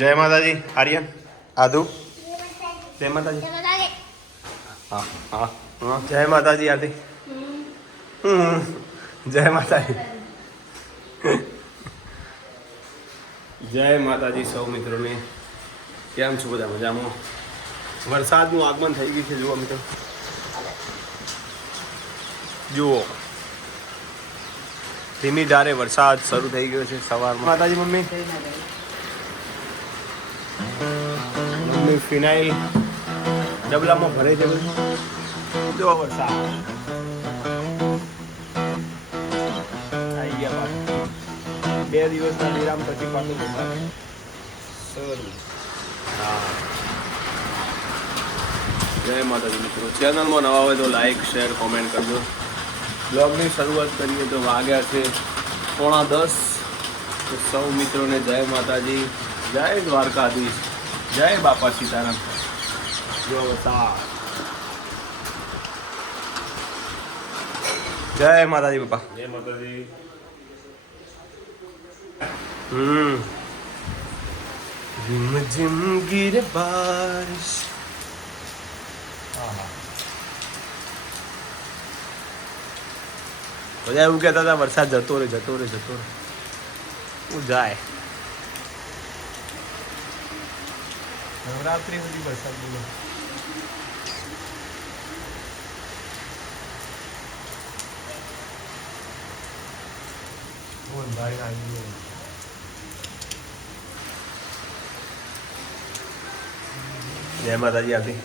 જય માતાજી આર્યન? આદુ? જય માતાજી. હા હા હા. જય માતાજી આદિ હમ. જય માતાજી. જય માતાજી સૌ મિત્રોને. કેમ છો બધા મજામાં? વરસાદનું આગમન થઈ ગયું છે જુઓ મિત્રો. જુઓ. ધીમી ધારે વરસાદ શરૂ થઈ ગયો છે સવારમાં. માતાજી મમ્મી. મમ્મી ફિનાઇલ ડબલામાં ભરે છે. જો વરસાદ. આવી ગયા. બે દિવસના વિરામ પછી પાછું. હા. જય માતાજી મિત્રો. ચેનલમાં નવા હોય તો લાઈક શેર કોમેન્ટ કરજો. બ્લોગની શરૂઆત કરીએ તો વાગ્યા છે પોણા દસ. સૌ મિત્રોને જય માતાજી. જય દ્વારકાધીશ. જય બાપા સીતારામ. જય માતાજી બાપા. જય માતાજી. હમ. ઝિમ ઝિમ ગીર બારિશ. બધા એવું કહેતા હતા વરસાદ જતો રહે જતો રહે જતો રહે હું જાય. નવરાત્રી સુધી વરસાદ બોલો ભાઈ આવી ગયો જય માતાજી આપી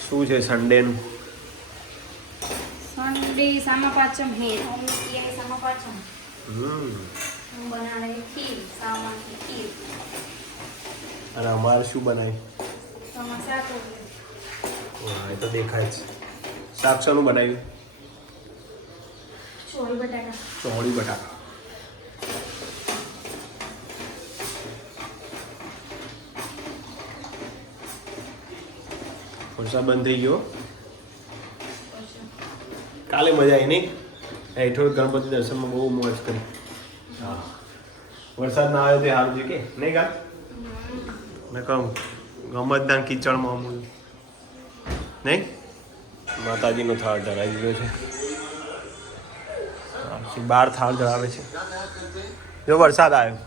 શું છે સન્ડેનું સન્ડે સામા પાંચમ હે. સામા પાછમ હમ બનાવે ખીર સામા ખીર. અને અમારે શું બનાવ્યું હા એ તો દેખાય જ. શાક શાનું બનાવ્યું? ચોળી બટાકા. વરસાદ બંધ થઈ ગયો? કાલે મજા આવી નહીં? હેઠળ ગણપતિ દર્શનમાં બહુ મોજ કરી. હા. વરસાદ ના આવ્યો તે સારું છે કે? નહીં કાલ મેં કહું ગમતદાન કિચડમાં અમૂલ. નહીં? માતાજીનો થાળ ધરાવી ગયો છે. પછી બાર થાળ ધરાવે છે. જો વરસાદ આવ્યો.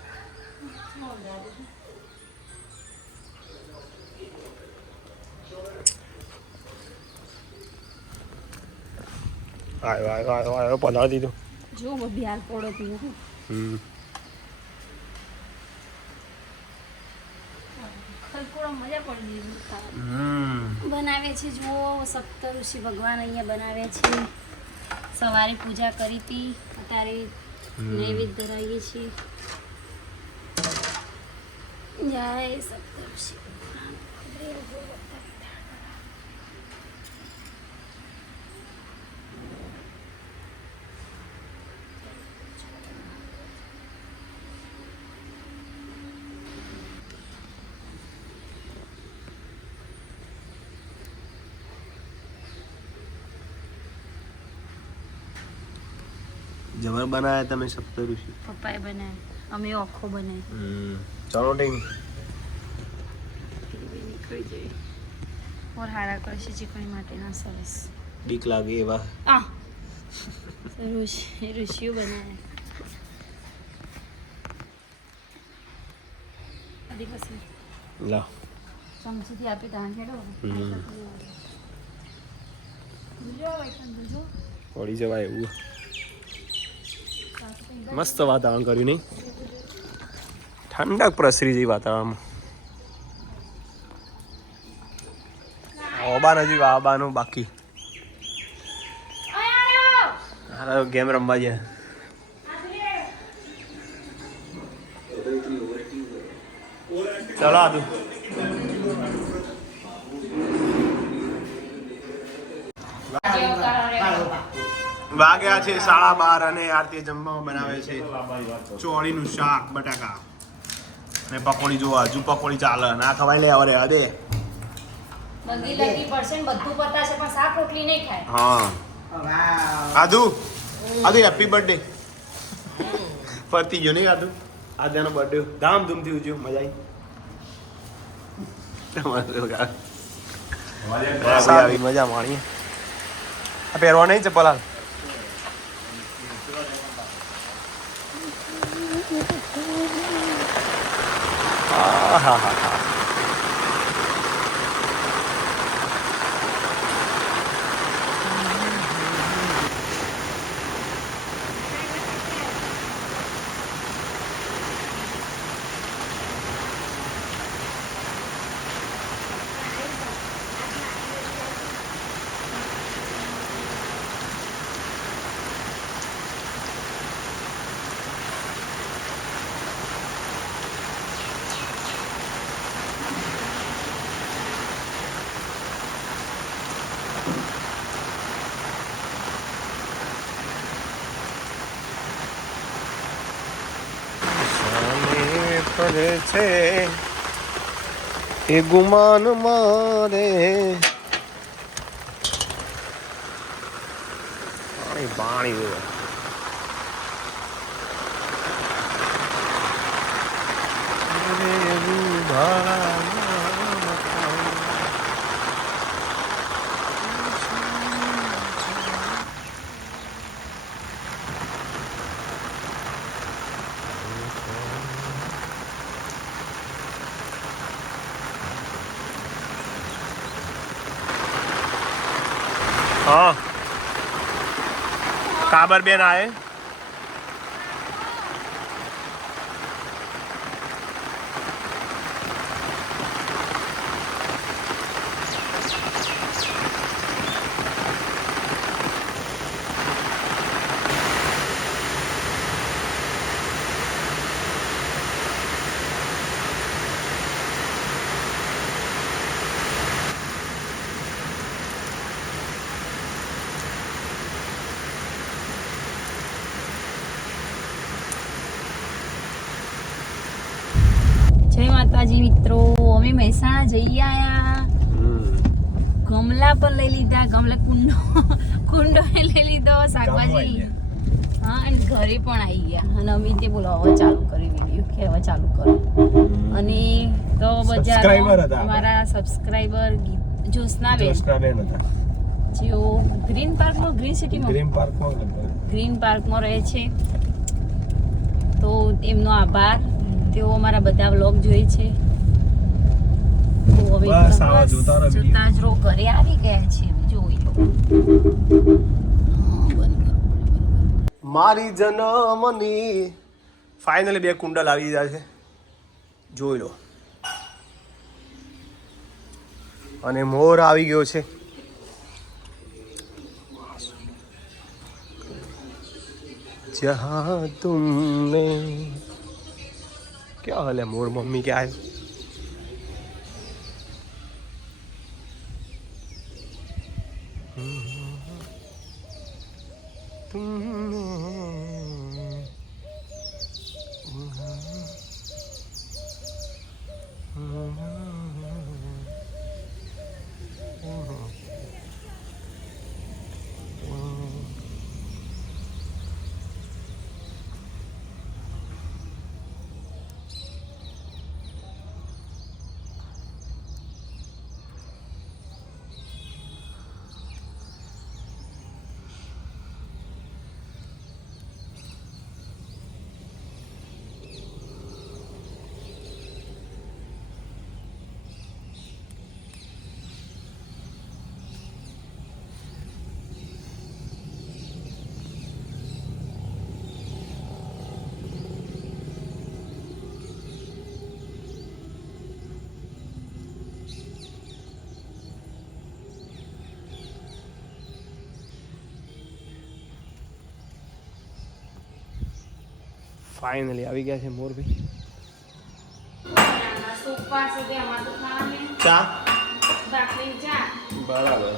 આવ્યો આવ્યો આવ્યો પલાળી દીધો. જો બિહાર પોળો પીવું હમ ખલકોળો મજા પડી ગઈ ખાવાની. હમ બનાવે છે જુઓ સપ્તઋષિ ભગવાન અહીંયા બનાવે છે. સવારે પૂજા કરી હતી. અત્યારે નૈવેદ્ય ધરાવીએ છીએ. જય સપ્તઋષિ ભગવાન. જબર બનાવ્યા તમે સપ્ત ઋષિ? પપ્પાએ બનાવ્યા. અમે ઓખો બનાવી ચાલો ટીમ. નીકળી જઈ ઓર હારા કરશે ચીકણી માટેના સરસ. બીક લાગે એવા. આ ઋષિ ઋષિઓ પછી આપી તાણ જોજો પડી જવાય એવું. મસ્ત વાતાવરણ કર્યું નહીં ઠંડક પ્રસરી જઈ વાતાવરણમાં ઓબા નજીક આબાનું બાકી હારા ગેમ રમવા ગયા ચલો આદુ વાગ્યા છે સાડા બાર અને આરતી જમવા બનાવે છે ચોળીનું શાક બટાકા. ને પકોડી જો હજુ પકોડી ચાલે. ના ખવાય લે હવે અરે દે બધી લગી પડશે ને બધું પતાશે પણ શાક રોટલી નહીં ખાય. હા. આદુ આદુ હેપી બર્થડે ફરતી ગયો નહીં આદુ? આદ્યાનો બર્થડે ધામધૂમથી ઉજ્યો મજા આવી. મજા માણીએ. આ પહેરવા નહીં ચપ્પલ હાલ આહાહા. સામે ફરે છે. એ ગુમાન મારે. પાણી પાણી જોવે. હા. કાબરબેન આવે માતાજી મિત્રો અમે મહેસાણા જઈ આયા. ગમલા પણ લઈ લીધા ગમલા કુંડો કુંડો લઈ લીધો શાકભાજી. હા અને ઘરે પણ આવી ગયા. અને અમે તે બોલો હવે ચાલુ કરી વીડિયો કે હવે ચાલુ કરો. અને તો બજાર હતા. અમારા સબસ્ક્રાઇબર જ્યોત્સના બેન. જેઓ ગ્રીન પાર્કમાં ગ્રીન સિટીમાં. ગ્રીન પાર્કમાં ગ્રીન પાર્કમાં રહે છે. તો તેમનો આભાર. તેઓ અમારા બધા વ્લોગ જોઈ છે. તો હવે જોતા જ આવી ગયા છે જોઈ મારી જન્મની ફાઇનલી બે કુંડલ આવી ગયા છે. જોઈ લો. અને મોર આવી ગયો છે. જહા તુમને ક્યાં હલે મોર મમ્મી કે આવ્યો ફાઇનલી આવી ગયા છે મોરબી. ચા? બરાબર.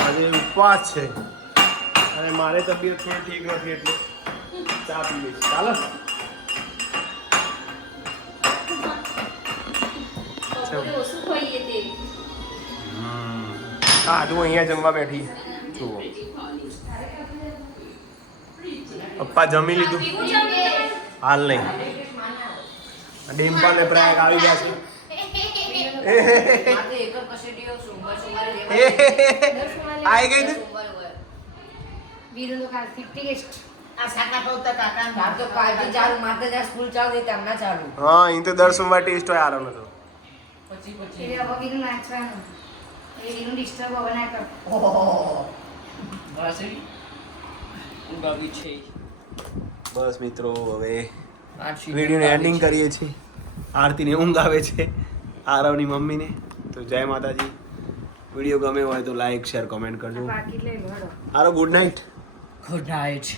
આજે ઉપવાસ છે. અને મારે તબિયત થોડી ઠીક નથી એટલે ચા પી લઈશ. ચાલો. હા, તું અહીંયા જમવા બેઠી. જુઓ. પપ્પા જમી લીધું? હાલ નહીં. ડિમ્પલ ને આવી ગયા છે. આવી ગઈ ને? વીરુ તો કાલ 50 કે સ્કૂલ ચાલુ થઈ તેમના હા એ તો દર સોમવાર ટેસ્ટ હોય આરો નતો પછી પછી. હવે વીરુ નાચવાનું. એ ડિસ્ટર્બ હવે ના કર. બસ ઊંઘ આવી છે. બસ મિત્રો હવે વીડિયો વિડીયોને એન્ડિંગ કરીએ છીએ. આરતીને ઊંઘ આવે છે આરવની મમ્મીને. તો જય માતાજી. વીડિયો ગમે હોય તો લાઈક શેર કોમેન્ટ કરજો. બાકી લઈ લો હેડો. આરો ગુડ નાઇટ ગુડ નાઇટ